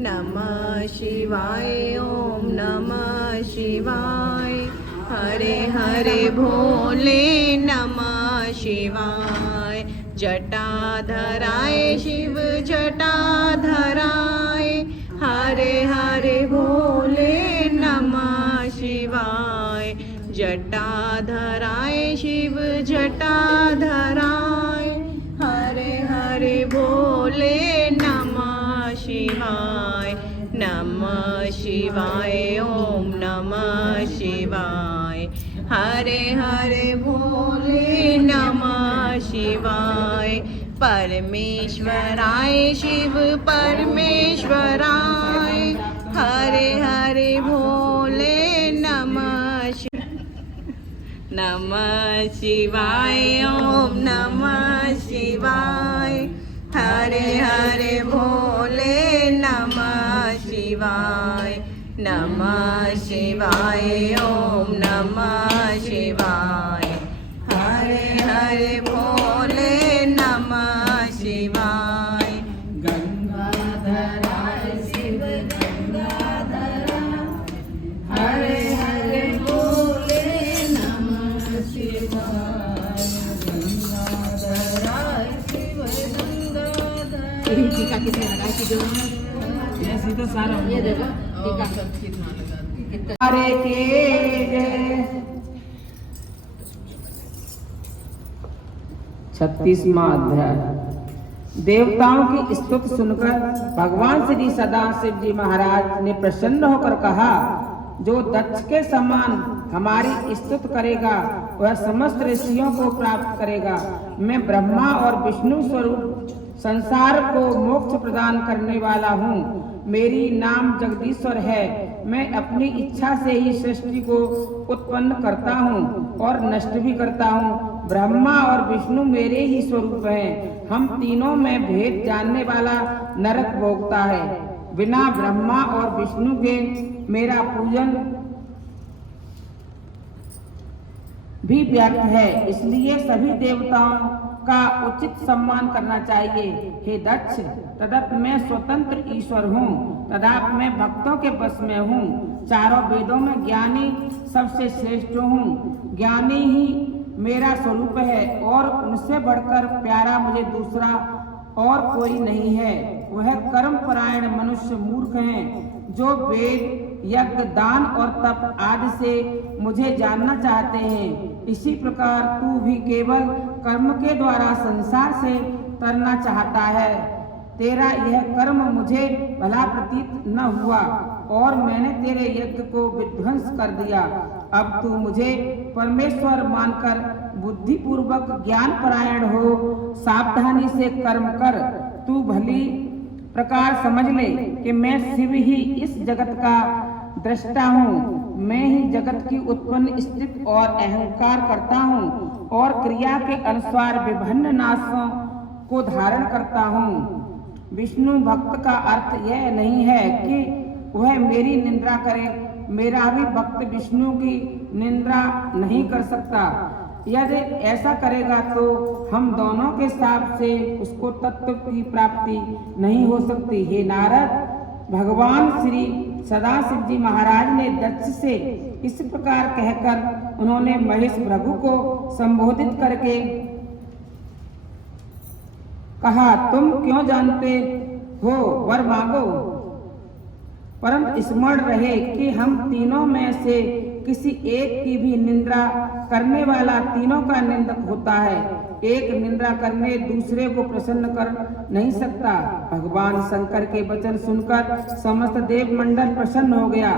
नमः शिवाय ओम नमः शिवाय। हरे हरे भोले नमः शिवाय। जटाधराय शिव जटाधराय। हरे हरे भोले नमः शिवाय। जटाधराय शिव जटाधराय। हरे हरे भोले नमः शिवाय। नमः शिवाय ओम नमः शिवाय। हरे हरे भोले नमः शिवाय। परमेश्वराय शिव परमेश्वराय। हरे हरे भोले नमः नमः शिवाय ओम नमः शिवाय। हरे हरे भोले नमः शिवाय। नमः शिवाय ओम नमः शिवाय। हरे हरे भोले नमः शिवाय। गंगाधराय शिव गंगाधराय। हरे हरे भोले नमः शिवाय। गंगाधराय शिव गंगाधराय। टीका किसने लगाई थी जो ऐसी तो सारा ये देखो टीका कितना लगा। हरे के जय। 36वां अध्याय। देवताओं की स्तुति सुनकर भगवान श्री सदाशिव जी महाराज ने प्रसन्न होकर कहा, जो दक्ष के समान हमारी स्तुति करेगा वह समस्त ऋषियों को प्राप्त करेगा। मैं ब्रह्मा और विष्णु स्वरूप संसार को मोक्ष प्रदान करने वाला हूँ। मेरी नाम जगदीश्वर है। मैं अपनी इच्छा से ही सृष्टि को उत्पन्न करता हूँ और नष्ट भी करता हूँ। ब्रह्मा और विष्णु मेरे ही स्वरूप हैं। हम तीनों में भेद जानने वाला नरक भोगता है। बिना ब्रह्मा और विष्णु के मेरा पूजन भी व्यर्थ है। इसलिए सभी देवताओं का उचित सम्मान करना चाहिए। हे दक्ष, तदप मैं स्वतंत्र ईश्वर हूँ, तदाप मैं भक्तों के बस में हूँ। चारों वेदों में ज्ञानी सबसे श्रेष्ठ हूँ। ज्ञानी ही मेरा स्वरूप है और उनसे बढ़कर प्यारा मुझे दूसरा और कोई नहीं है। वह कर्म परायण मनुष्य मूर्ख हैं, जो वेद यज्ञ दान और तप आदि से मुझे जानना चाहते हैं। इसी प्रकार तू भी केवल कर्म के द्वारा संसार से तरना चाहता है। तेरा यह कर्म मुझे भला प्रतीत न हुआ और मैंने तेरे यज्ञ को विध्वंस कर दिया। अब तू मुझे परमेश्वर मानकर बुद्धि पूर्वक ज्ञान परायण हो सावधानी से कर्म कर। तू भली प्रकार समझ ले कि मैं शिव ही इस जगत का दृष्टा हूँ। मैं ही जगत की उत्पन्न स्थिति और अहंकार करता हूँ और क्रिया के अनुसार विभिन्न नाशों को धारण करता हूँ। विष्णु भक्त का अर्थ यह नहीं है कि वह मेरी निंदा करे। मेरा भी भक्त विष्णु की निंदा नहीं कर सकता। यदि ऐसा करेगा तो हम दोनों के साथ से उसको तत्व की प्राप्ति नहीं हो सकती। हे नारद, भगवान श्री सदाशिव जी महाराज ने दक्ष से इस प्रकार कहकर उन्होंने महेश प्रभु को संबोधित करके कहा, तुम क्यों जानते हो वर मांगो, परंतु स्मरण रहे कि हम तीनों में से किसी एक की भी निंदा करने वाला तीनों का निंदक होता है। एक निंदा करने दूसरे को प्रसन्न कर नहीं सकता। भगवान शंकर के वचन सुनकर समस्त देव मंडल प्रसन्न हो गया।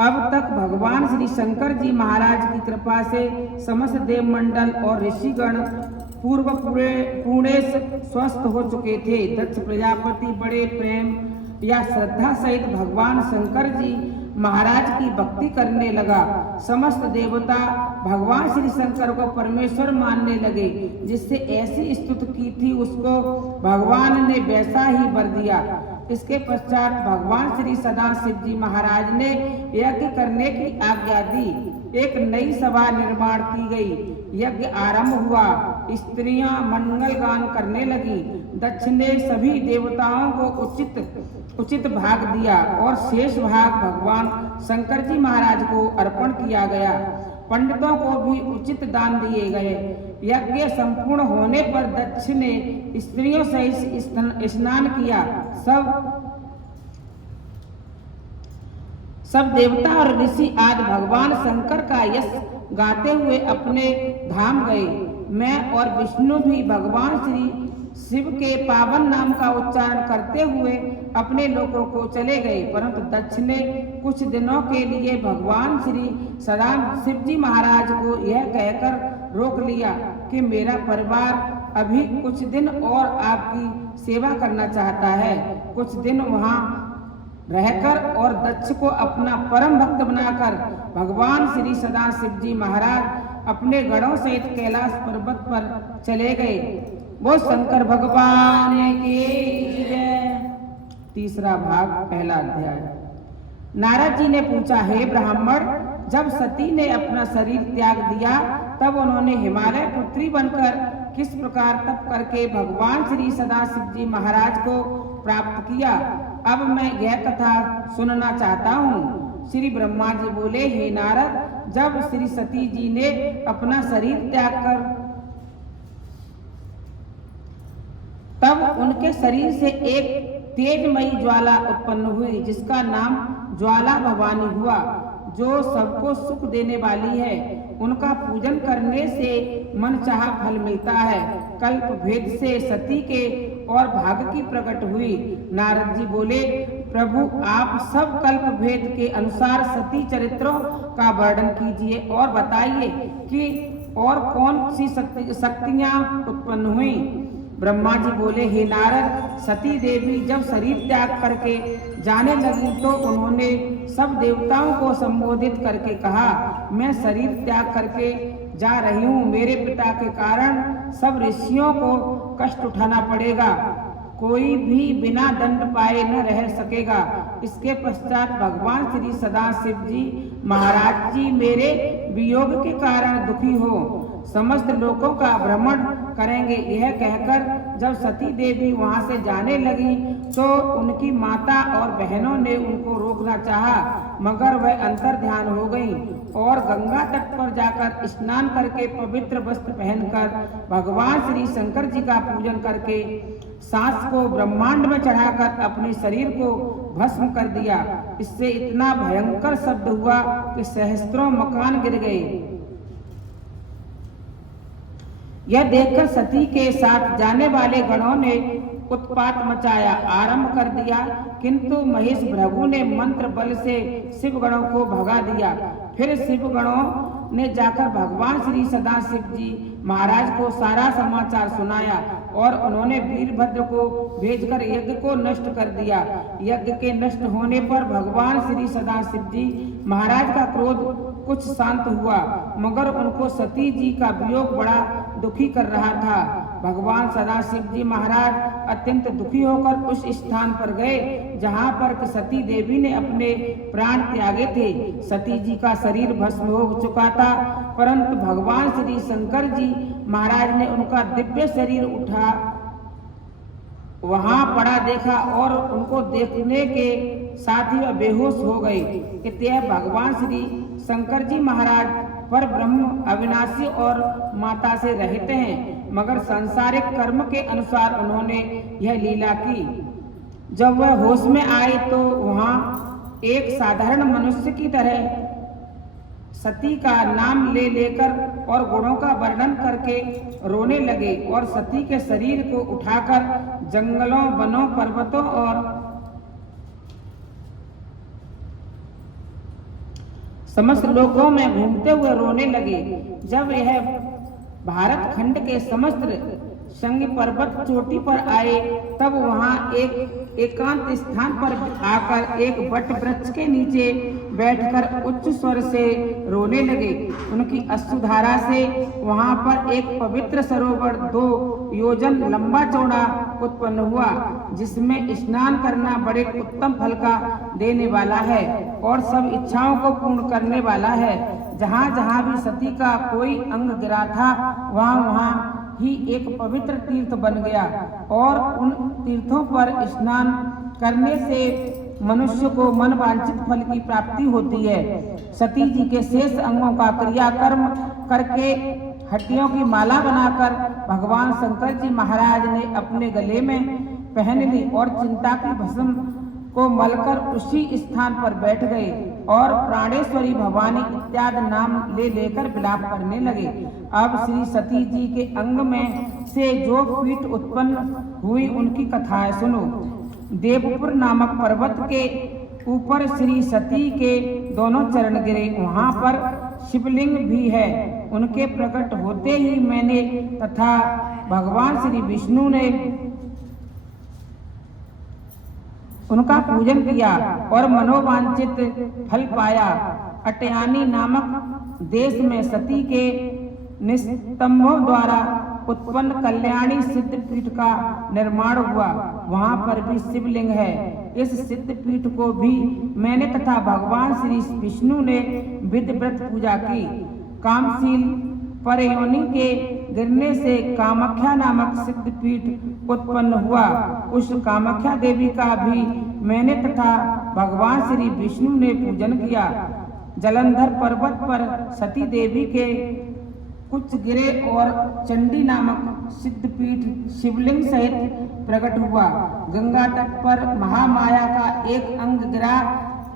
अब तक भगवान श्री शंकर जी महाराज की कृपा से समस्त देव मंडल और ऋषिगण पूर्व पुणे स्वस्थ हो चुके थे। दक्ष प्रजापति बड़े प्रेम या श्रद्धा सहित भगवान शंकर जी महाराज की भक्ति करने लगा। समस्त देवता भगवान श्री शंकर को परमेश्वर मानने लगे। जिससे ऐसी स्तुति की थी उसको भगवान ने वैसा ही वर दिया। इसके पश्चात भगवान श्री सदाशिव जी महाराज ने यज्ञ करने की आज्ञा दी। एक नई सभा निर्माण की गई। यज्ञ आरंभ हुआ। स्त्रियां मंगल गान करने लगी। दक्ष ने सभी देवताओं को उचित भाग दिया और शेष भाग भगवान शंकर जी महाराज को अर्पण किया गया। पंडितों को भी उचित दान दिए गए। यज्ञ संपूर्ण होने पर दक्ष ने स्त्रियों सहित स्नान किया। सब देवता और ऋषि आदि भगवान शंकर का यश गाते हुए अपने धाम गए। मैं और विष्णु भी भगवान श्री शिव के पावन नाम का उच्चारण करते हुए अपने लोकों को चले गए। परंतु दक्ष ने कुछ दिनों के लिए भगवान श्री सदाशिव जी महाराज को यह कहकर रोक लिया कि मेरा परिवार अभी कुछ दिन और आपकी सेवा करना चाहता है। कुछ दिन वहाँ रहकर और दक्ष को अपना परम भक्त बनाकर भगवान श्री सदाशिव जी महाराज अपने गणों सहित कैलाश पर्वत पर चले गए। वो शंकर भगवान की जय। तीसरा भाग, पहला अध्याय। नारद जी ने पूछा, हे ब्राह्मण, जब सती ने अपना शरीर त्याग दिया तब उन्होंने हिमालय पुत्री बनकर किस प्रकार तप करके भगवान श्री सदाशिव जी महाराज को प्राप्त किया, अब मैं यह कथा सुनना चाहता हूँ। श्री ब्रह्मा जी बोले, हे नारद, जब श्री सती जी ने अपना शरीर त्याग कर तब उनके शरीर से एक तेजमयी ज्वाला उत्पन्न हुई जिसका नाम ज्वाला भवानी हुआ, जो सबको सुख देने वाली है। उनका पूजन करने से मनचाहा फल मिलता है। कल्प भेद से सती के और भाग की प्रकट हुई। नारद जी बोले, प्रभु, आप सब कल्प भेद के अनुसार सती चरित्रों का वर्णन कीजिए और बताइए कि और कौन सी शक्तियां उत्पन्न हुई। ब्रह्मा जी बोले, हे नारद, सती देवी जब शरीर त्याग करके जाने लगी तो उन्होंने सब देवताओं को संबोधित करके कहा, मैं शरीर त्याग करके जा रही हूँ। मेरे पिता के कारण सब ऋषियों को कष्ट उठाना पड़ेगा। कोई भी बिना दंड पाए न रह सकेगा। इसके पश्चात भगवान श्री सदाशिव जी महाराज जी मेरे वियोग के कारण दुखी हो समस्त लोकों का भ्रमण करेंगे। यह कहकर जब सती देवी वहां से जाने लगी तो उनकी माता और बहनों ने उनको रोकना चाहा, मगर वह अंतर ध्यान हो गई और गंगा तट पर जाकर स्नान करके पवित्र वस्त्र पहनकर भगवान श्री शंकर जी का पूजन करके सांस को ब्रह्मांड में चढ़ाकर अपने शरीर को भस्म कर दिया। इससे इतना भयंकर शब्द हुआ कि सहस्त्रों मकान गिर गए। यह देखकर सती के साथ जाने वाले गणों ने उत्पात मचाया आरंभ कर दिया, किंतु महेश भृगु ने मंत्र बल से शिव गणों को भगा दिया। फिर शिव गणों ने जाकर भगवान श्री सदाशिव जी महाराज को सारा समाचार सुनाया और उन्होंने वीरभद्र को भेजकर यज्ञ को नष्ट कर दिया। यज्ञ के नष्ट होने पर भगवान श्री सदाशिव जी महाराज का क्रोध कुछ शांत हुआ, मगर उनको सती जी का वियोग बड़ा दुखी कर रहा था। भगवान सदाशिव जी महाराज अत्यंत दुखी होकर उस स्थान पर गए जहाँ पर सती देवी ने अपने प्राण त्यागे थे। सती जी का शरीर भस्म हो चुका था, परंतु भगवान श्री शंकर जी महाराज ने उनका दिव्य शरीर उठा वहां पड़ा देखा और उनको देखने के साथ ही वह बेहोश हो गए। इत्यादि भगवान श्री शंकर जी महाराज पर ब्रह्म अविनाशी और माता से रहित हैं, मगर सांसारिक कर्म के अनुसार उन्होंने यह लीला की। जब वह होश में आए तो वहां एक साधारण मनुष्य की तरह सती का नाम ले लेकर और गुणों का वर्णन करके रोने लगे और सती के शरीर को उठाकर जंगलों, वनों, पर्वतों और समस्त लोकों में घूमते हुए रोने लगे। जब यह भारत खंड के समस्त संग पर्वत चोटी पर आए तब वहां एक एकांत स्थान पर आकर एक वट वृक्ष के नीचे बैठकर उच्च स्वर से रोने लगे। उनकी अश्रुधारा से वहां पर एक पवित्र सरोवर 2 योजन लंबा चौड़ा उत्पन्न हुआ, जिसमें स्नान करना बड़े उत्तम फल का देने वाला है और सब इच्छाओं को पूर्ण करने वाला है। जहाँ जहाँ भी सती का कोई अंग गिरा था वहाँ वहाँ ही एक पवित्र तीर्थ बन गया और उन तीर्थों पर स्नान करने से मनुष्य को मन वांछित फल की प्राप्ति होती है। सती जी के शेष अंगों का क्रियाकर्म करके हड्डियों की माला बनाकर भगवान शंकर जी महाराज ने अपने गले में पहन ली और चिंता की भस्म को मलकर उसी स्थान पर बैठ गए और प्राणेश्वरी भवानी इत्यादि नाम ले लेकर विलाप करने लगे। अब श्री सती जी के अंग में से जो पीठ उत्पन्न हुई उनकी कथाएं सुनो। देवपुर नामक पर्वत के ऊपर श्री सती के दोनों चरण गिरे, वहां पर शिवलिंग भी है। उनके प्रकट होते ही मैंने तथा भगवान श्री विष्णु ने उनका पूजन किया और मनोवांछित फल पाया। अटयानी नामक देश में सती के निस्तंभों द्वारा उत्पन्न कल्याणी सिद्ध पीठ का निर्माण हुआ, वहां पर भी शिवलिंग है। इस सिद्ध पीठ को भी मैंने तथा भगवान श्री विष्णु ने विधिव्रत पूजा की। कामशील परयोनि के गिरने से कामाख्या नामक सिद्ध पीठ उत्पन्न हुआ। उस कामाख्या देवी का भी मैंने तथा भगवान श्री विष्णु ने पूजन किया। जलंधर पर्वत पर सती देवी के कुछ गिरे और चंडी नामक सिद्ध पीठ शिवलिंग सहित प्रकट हुआ। गंगा तट पर महामाया का एक अंग गिरा,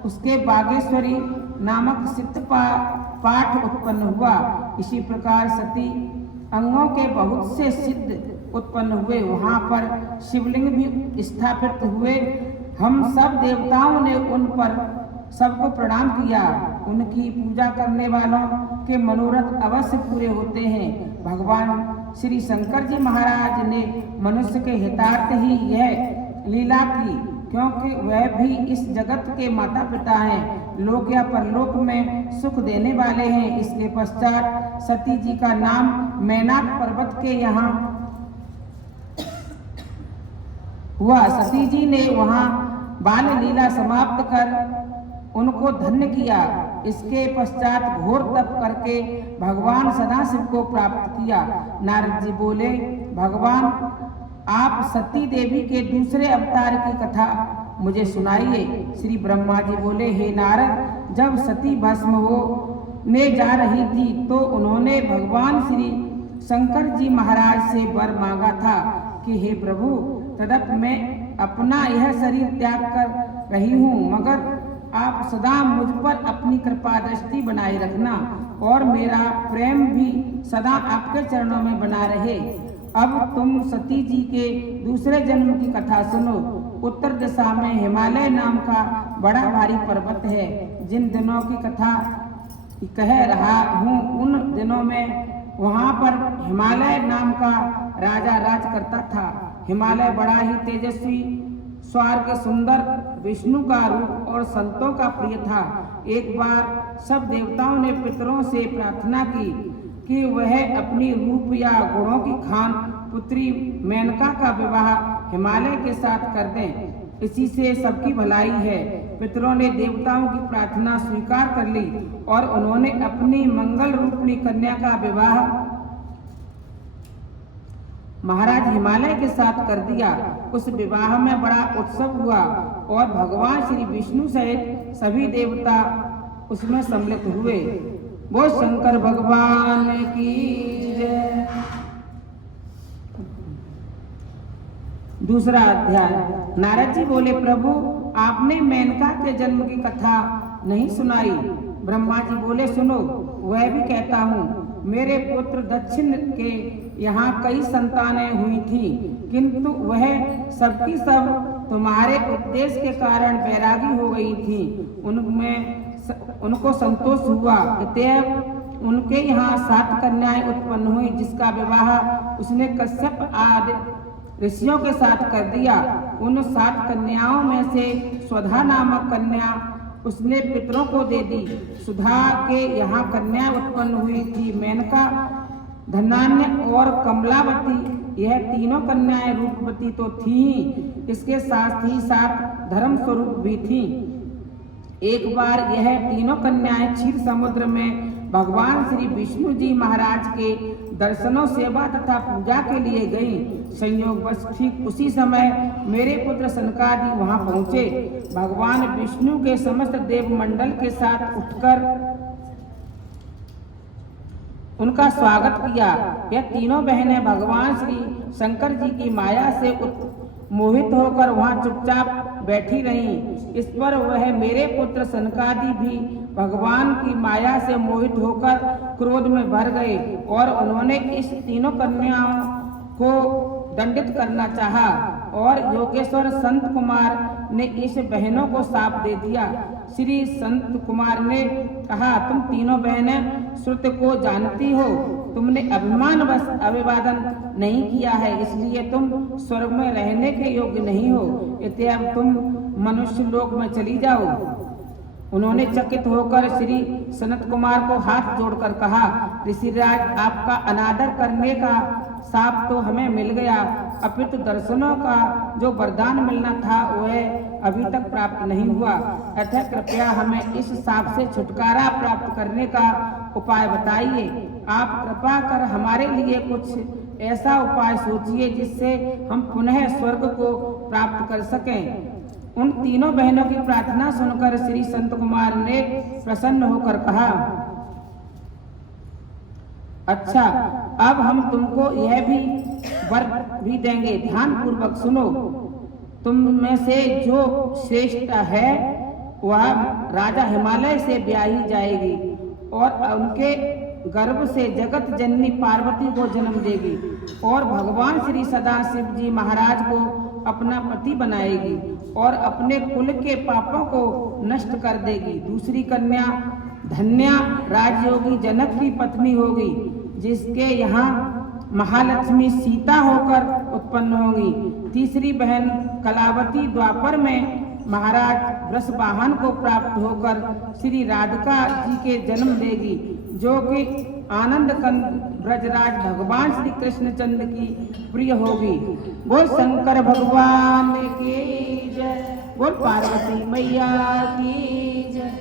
उसके बागेश्वरी नामक सिद्ध पाठ उत्पन्न हुआ। इसी प्रकार सती अंगों के बहुत से सिद्ध उत्पन्न हुए, वहां पर शिवलिंग भी स्थापित हुए। हम सब देवताओं ने उन पर सबको प्रणाम किया। उनकी पूजा करने वालों के मनोरथ अवश्य पूरे होते हैं। भगवान श्री शंकर जी महाराज ने मनुष्य के हितार्थ ही यह लीला की, क्योंकि वह भी इस जगत के माता पिता हैं, लोक या परलोक में सुख देने वाले हैं। इसके पश्चात सती जी का नाम मैनाक पर्वत के यहाँ हुआ। सती जी ने वहाँ बाल लीला समाप्त कर उनको धन्य किया। इसके पश्चात घोर तप करके भगवान सदाशिव को प्राप्त किया। नारद जी बोले, भगवान आप सती देवी के दूसरे अवतार की कथा मुझे सुनाइए। श्री ब्रह्मा जी बोले, हे नारद, जब सती भस्म होने जा रही थी तो उन्होंने भगवान श्री शंकर जी महाराज से वर मांगा था कि हे प्रभु, तदप मैं अपना यह शरीर त्याग कर रही हूँ, मगर आप सदा मुझ पर अपनी कृपा दृष्टि बनाए रखना और मेरा प्रेम भी सदा आपके चरणों में बना रहे। अब तुम सती जी के दूसरे जन्म की कथा सुनो। उत्तर दिशा में हिमालय नाम का बड़ा भारी पर्वत है। जिन दिनों की कथा कह रहा हूँ उन दिनों में वहाँ पर हिमालय नाम का राजा राज करता था। हिमालय बड़ा ही तेजस्वी, स्वर्ग सुंदर, विष्णु का रूप और संतों का प्रिय था। एक बार सब देवताओं ने पितरों से प्रार्थना की कि वह अपनी रूप या गुणों की खान पुत्री मेनका का विवाह हिमालय के साथ कर दें, इसी से सबकी भलाई है। पितरों ने देवताओं की प्रार्थना स्वीकार कर ली और उन्होंने अपनी मंगल रूपनी कन्या का विवाह महाराज हिमालय के साथ कर दिया। उस विवाह में बड़ा उत्सव हुआ और भगवान श्री विष्णु सहित सभी देवता उसमें सम्मिलित हुए। वो शंकर भगवान की जय। दूसरा अध्याय। नारद जी बोले, प्रभु आपने मेनका के जन्म की कथा नहीं सुनाई। ब्रह्मा जी बोले, सुनो, वह भी कहता हूँ। मेरे पुत्र दक्षिण के यहाँ कई संतानें हुई थी, किंतु वह सबकी सब तुम्हारे उपदेश के कारण बैरागी हो गई थी। उनको संतोष हुआ, अतएव उनके यहाँ 7 कन्याएं उत्पन्न हुई, जिसका विवाह उसने कश्यप आदि ऋषियों के साथ कर दिया। उन 7 कन्याओं में से स्वधा नामक कन्या उसने पितरों को दे दी। सुधा के यहाँ कन्या उत्पन्न हुई थी, मेनका, धनान्य और कमलावती। यह तीनों कन्याएं रूपवती तो थी, इसके साथ ही 7 धर्म स्वरूप भी थी। एक बार यह तीनों कन्याएं क्षीर समुद्र में भगवान श्री विष्णु जी महाराज के दर्शनों, सेवा तथा पूजा के लिए गई। संयोगवश ठीक उसी समय मेरे पुत्र सनकादि वहां पहुंचे। भगवान विष्णु के समस्त देव मंडल के साथ उठकर उनका स्वागत किया। यह तीनों बहनें भगवान श्री शंकर जी की माया से मोहित होकर वहां चुपचाप बैठी रहीं। इस पर वह मेरे पुत्र सनकादि भी भगवान की माया से मोहित होकर क्रोध में भर गए और उन्होंने इस तीनों कन्याओं को दंडित करना चाहा और योगेश्वर संत कुमार ने इस बहनों को शाप दे दिया। श्री संत कुमार ने कहा, तुम तीनों बहनें श्रुत को जानती हो, तुमने अभिमानवश अभिवादन नहीं किया है, इसलिए तुम स्वर्ग में रहने के योग्य नहीं हो। इतने अब तुम मनुष्य लोक में चली जाओ। उन्होंने चकित होकर श्री सनत कुमार को हाथ जोड़कर कहा, ऋषिराज, आपका अनादर करने का शाप तो हमें मिल गया, अपितु दर्शनों का जो वरदान मिलना था वह अभी तक प्राप्त नहीं हुआ। अतः कृपया हमें इस शाप से छुटकारा प्राप्त करने का उपाय बताइए। आप कृपा कर हमारे लिए कुछ ऐसा उपाय सोचिए जिससे हम पुनः स्वर्ग को प्राप्त कर सकें। उन तीनों बहनों की प्रार्थना सुनकर श्री संत कुमार ने प्रसन्न होकर कहा, अच्छा, अब हम तुमको यह भी वर भी देंगे, ध्यान पूर्वक सुनो। तुम में से जो श्रेष्ठ है वह राजा हिमालय से ब्याही जाएगी और उनके गर्भ से जगत जननी पार्वती को जन्म देगी और भगवान श्री सदाशिव जी महाराज को अपना पति बनाएगी और अपने कुल के पापों को नष्ट कर देगी। दूसरी कन्या धन्या राजयोगी जनक की पत्नी होगी, जिसके यहाँ महालक्ष्मी सीता होकर उत्पन्न होगी। तीसरी बहन कलावती द्वापर में महाराज वृषवाहन को प्राप्त होकर श्री राधिका जी के जन्म देगी, जो कि आनंद कंद ब्रजराज भगवान श्री कृष्णचंद्र की प्रिय होगी। बोल शंकर भगवान की जय, बोल पार्वती मैया की जय।